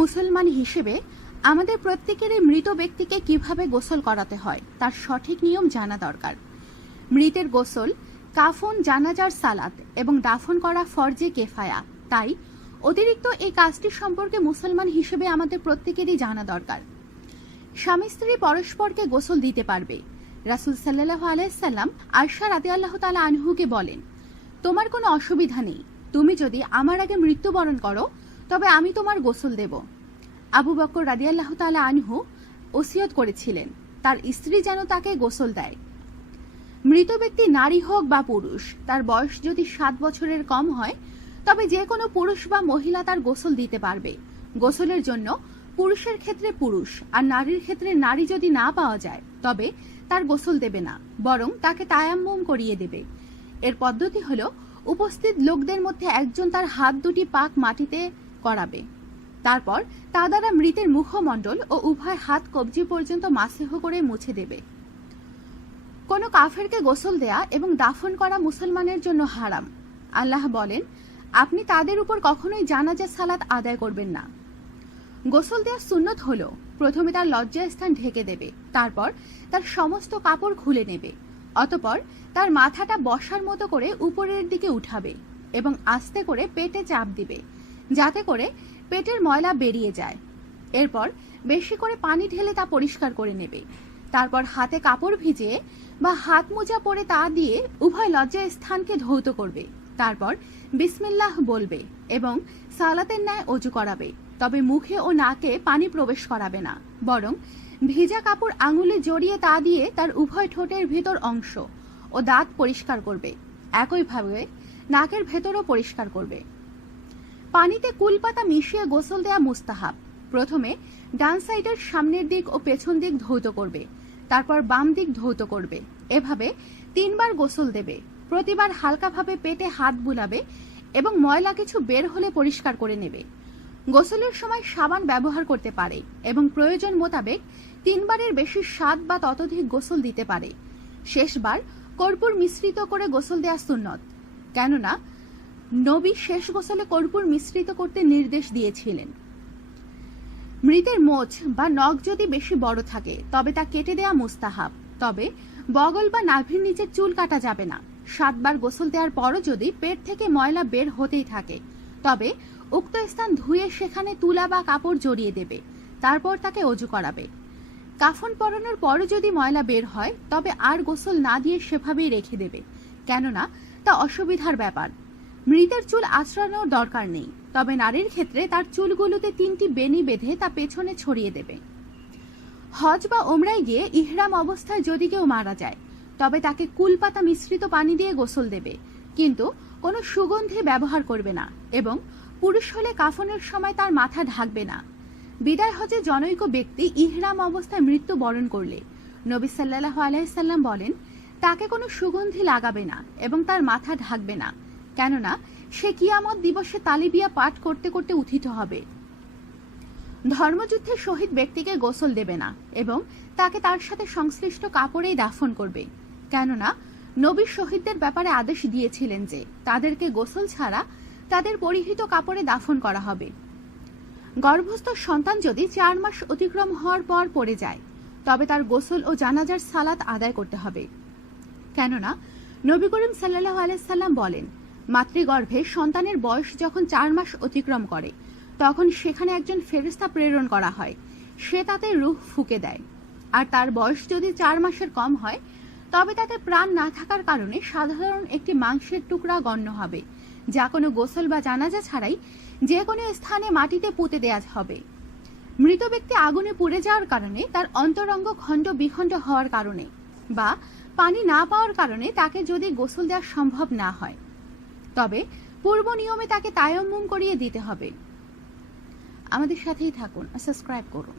মুসলমান হিসেবে আমাদের প্রত্যেকেরই মৃত ব্যক্তিকে কীভাবে গোসল করাতে হয়, তার সঠিক নিয়ম জানা দরকার। মৃতের গোসল, কাফন, জানাজার সালাত এবং দাফন করা ফরজে কেফায়া। তাই অতিরিক্ত এই কাজটি সম্পর্কে মুসলমান হিসেবে আমাদের প্রত্যেকেরই জানা দরকার। স্বামী স্ত্রী পরস্পরকে গোসল দিতে পারবে। রাসুল সাল্লাহ আলাইসাল্লাম আয়সা রাতে আল্লাহ তালা আনহুকে বলেন, তোমার কোনো অসুবিধা নেই। তুমি যদি আমার আগে মৃত্যুবরণ করো তবে আমি তোমার গোসল দেব। আবু বকর রাদি আল্লাহ তালা আনহু ওসিয়ত করেছিলেন, তার স্ত্রী যেন তাকে গোসল দেয়। মৃত ব্যক্তি নারী হোক বা পুরুষ, তার বয়স যদি সাত বছরের কম হয়, তবে যে কোনো পুরুষ বা মহিলা তার গোসল দিতে পারবে। গোসলের জন্য পুরুষের ক্ষেত্রে পুরুষ আর নারীর ক্ষেত্রে নারী যদি না পাওয়া যায়, তবে তার গোসল দেবে না, বরং তাকে তায়াম্মুম করিয়ে দেবে। এর পদ্ধতি হলো, উপস্থিত লোকদের মধ্যে একজন তার হাত দুটি পাক মাটিতে করাবে। তারপর তা দ্বারা মৃতের মুখমণ্ডল ও উভয় হাত কবজি পর্যন্ত মাসেহ করে মুছে দেবে। কোনো কাফেরকে গোসল দেয়া এবং দাফন করা মুসলমানের জন্য হারাম। আল্লাহ বলেন, আপনি তাদের উপর কখনোই জানাজা সালাত আদায় করবেন না। গোসল দেওয়ার সুন্নত হল, প্রথমে তার লজ্জাস্থান ঢেকে দেবে, তারপর তার সমস্ত কাপড় খুলে নেবে, অতপর তার মাথাটা বসার মতো করে উপরের দিকে উঠাবে এবং আস্তে করে পেটে চাপ দিবে। যাতে করে পেটের ময়লা বেরিয়ে যায়। এরপর বেশি করে পানি ঢেলে তা পরিষ্কার করে নেবে। তারপর হাতে কাপড় ভিজিয়ে বা হাত মোজা পরে তা দিয়ে উভয় লজ্জা স্থানকে ধৌত করবে। তারপর বিসমিল্লাহ বলবে এবং সালাতের ন্যায় অজু করাবে, তবে মুখে ও নাকে পানি প্রবেশ করাবে না, বরং ভেজা কাপড় আঙুলে জড়িয়ে তা দিয়ে তার উভয় ঠোঁটের ভেতর অংশ ও দাঁত পরিষ্কার করবে। একইভাবে নাকের ভেতরও পরিষ্কার করবে। পানিতে কুলপাতা মিশিয়ে গোসল দেয়া মুস্তাহাব। প্রথমে ডান সাইডের সামনের দিক ও পেছন দিক ধৌত করবে, তারপর বাম দিক ধৌত করবে। এভাবে তিনবার গোসল দেবে, প্রতিবার হালকাভাবে পেটে হাত বুলাবে এবং ময়লা কিছু বের হলে পরিষ্কার করে নেবে। গোসলের সময় সাবান ব্যবহার করতে পারে এবং প্রয়োজন মোতাবেক তিনবারের বেশি সাত বা ততোধিক গোসল দিতে পারে। শেষবার কর্পূর মিশ্রিত করে গোসল দেয়া সুন্নত, কেননা নবী শেষ গোসলে কর্পূর মিশ্রিত করতে নির্দেশ দিয়েছিলেন। মৃতের মোচ বা নখ যদি বেশি বড় থাকে, তবে তা কেটে দেয়া মুস্তাহাব। তবে বগল বা নাভির নিচে চুল কাটা যাবে না। সাতবার গোসল দেওয়ার পরও যদি পেট থেকে ময়লা বের হতেই থাকে, তবে উক্ত স্থান ধুয়ে সেখানে তুলা বা কাপড় জড়িয়ে দেবে। তারপর তাকে অজু করাবে। কাফন পরানোর পরও যদি ময়লা বের হয়, তবে আর গোসল না দিয়ে সেভাবেই রেখে দেবে। কেননা, তা অসুবিধার ব্যাপার। মৃতের চুল আঁচড়ানোর দরকার নেই, তবে নারীর ক্ষেত্রে তার চুলগুলোতে তিনটি বেনি বেঁধে তা পেছনে ছড়িয়ে দেবে। হজ বা ওমরায় গিয়ে ইহরাম অবস্থায় যদি কেউ মারা যায়, তবে তাকে কুলপাতা মিশ্রিত পানি দিয়ে গোসল দেবে, কিন্তু কোনো সুগন্ধি ব্যবহার করবে না এবং পুরুষ হলে কাফনের সময় তার মাথা ঢাকবে না। বিদায় হজে জনৈক ব্যক্তি ইহরাম অবস্থায় মৃত্যু বরণ করলে, নবী সাল্লাহ আলাইসাল্লাম বলেন, তাকে কোনো সুগন্ধি লাগাবে না এবং তার মাথা ঢাকবে না। কেননা সে কিয়ামত দিবসে তালিবিয়া পাঠ করতে করতে উথিত হবে। ধর্মযুদ্ধে শহীদ ব্যক্তিকে গোসল দেবে না এবং তাকে তার সাথে সংশ্লিষ্ট কাপড়েই দাফন করবে। কেননা নবী শহীদদের ব্যাপারে আদেশ দিয়েছিলেন যে তাদেরকে গোসল ছাড়া তাদের পরিহিত কাপড়ে দাফন করা হবে। গর্ভস্থ সন্তান যদি চার মাস অতিক্রম হওয়ার পর পড়ে যায়, তবে তার গোসল ও জানাজার সালাত আদায় করতে হবে। কেননা নবী করিম সাল্লাহ আলাইসাল্লাম বলেন মাতৃগর্ভে সন্তানের বয়স যখন চার মাস অতিক্রম করে, তখন সেখানে একজন ফেরিস্তা প্রেরণ করা হয়। সে তাতে রুহ ফুকে দেয়। আর তার বয়স যদি চার মাসের কম হয়, তবে তাতে প্রাণ না থাকার কারণে সাধারণ একটি মাংসের টুকরা গণ্য হবে, যা কোনো গোসল বা জানাজা ছাড়াই যে কোনো স্থানে মাটিতে পুঁতে দেয়া হবে। মৃত ব্যক্তি আগুনে পুড়ে যাওয়ার কারণে তার অন্তরঙ্গ খণ্ড বিখণ্ড হওয়ার কারণে, বা পানি না পাওয়ার কারণে তাকে যদি গোসল দেওয়া সম্ভব না হয়। তবে পূর্ব নিয়মে তাকে তায়ম্মুম করিয়ে দিতে হবে। আমাদের সাথেই থাকুন সাবস্ক্রাইব করুন।